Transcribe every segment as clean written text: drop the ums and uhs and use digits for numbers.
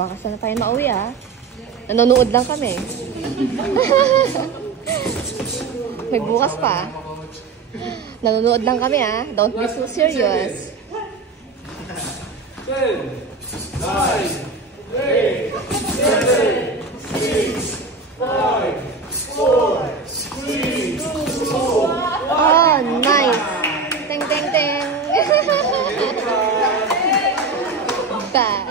Baka sana tayo mauwi nanonood lang kami. May bukas pa. Nanonood lang kami Don't be so serious. 10, 9, 8, 7, 6, 5, 4, 3, 2, 1. Oh, nice. Ting, ting, ting. Bad.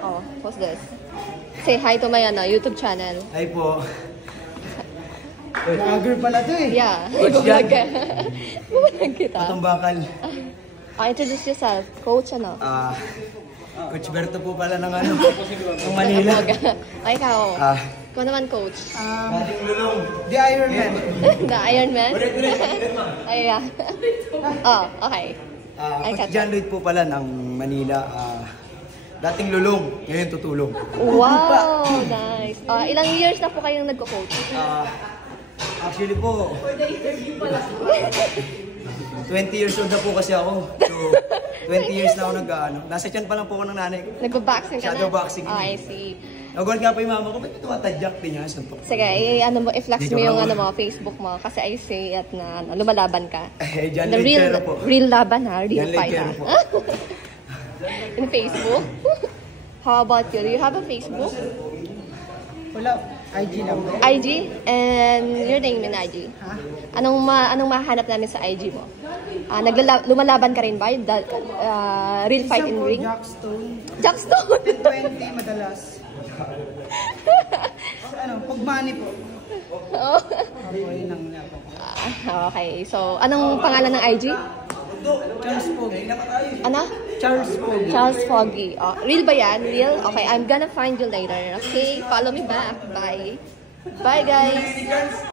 Oh, what's this? Say hi to my YouTube channel. Hi po. Vlogger pala to Yeah. Bumalag ka. Bumalag kita. Atong bakal. Introduce yourself. Coach Coach Berto po pala ng ng Manila. Ay, ikaw. Ikaw naman, coach. The Iron Man. The Iron Man? Ay, yeah. Oh, okay. Coach John Lloyd po pala ng Manila. Dating lulong, ngayon tutulong. Wow, nice. Ilang years na po kayong nagko-coach? Actually po, 20 years old na po kasi ako. So, 20 years na ako nasa tiyan pa lang po ako ng nanay ko. Nagbo-boxing ka na? Shadow boxing. Oh, I see. Nagulat nga pa yung mama ko, ba't ito matadyak din niya? Sige, i-flex mo yung Facebook mo kasi I see at na lumalaban ka. John The Lloyd po. real laban real John fight Lloyd po. In Facebook? How about you? Do you have a Facebook? Wala, IG lang. IG? And your name in IG? Anong mahanap namin sa IG mo? Lumalaban ka rin ba? Real fight in ring? Jackstone. Jackstone? 20 madalas. Pag money po. Okay, so anong pangalan ng IG? Charles Foggy. Ano? Charles Foggy. Charles Foggy. Real ba yan? Real? Okay, I'm gonna find you later. Okay, follow me back. Bye. Bye, guys.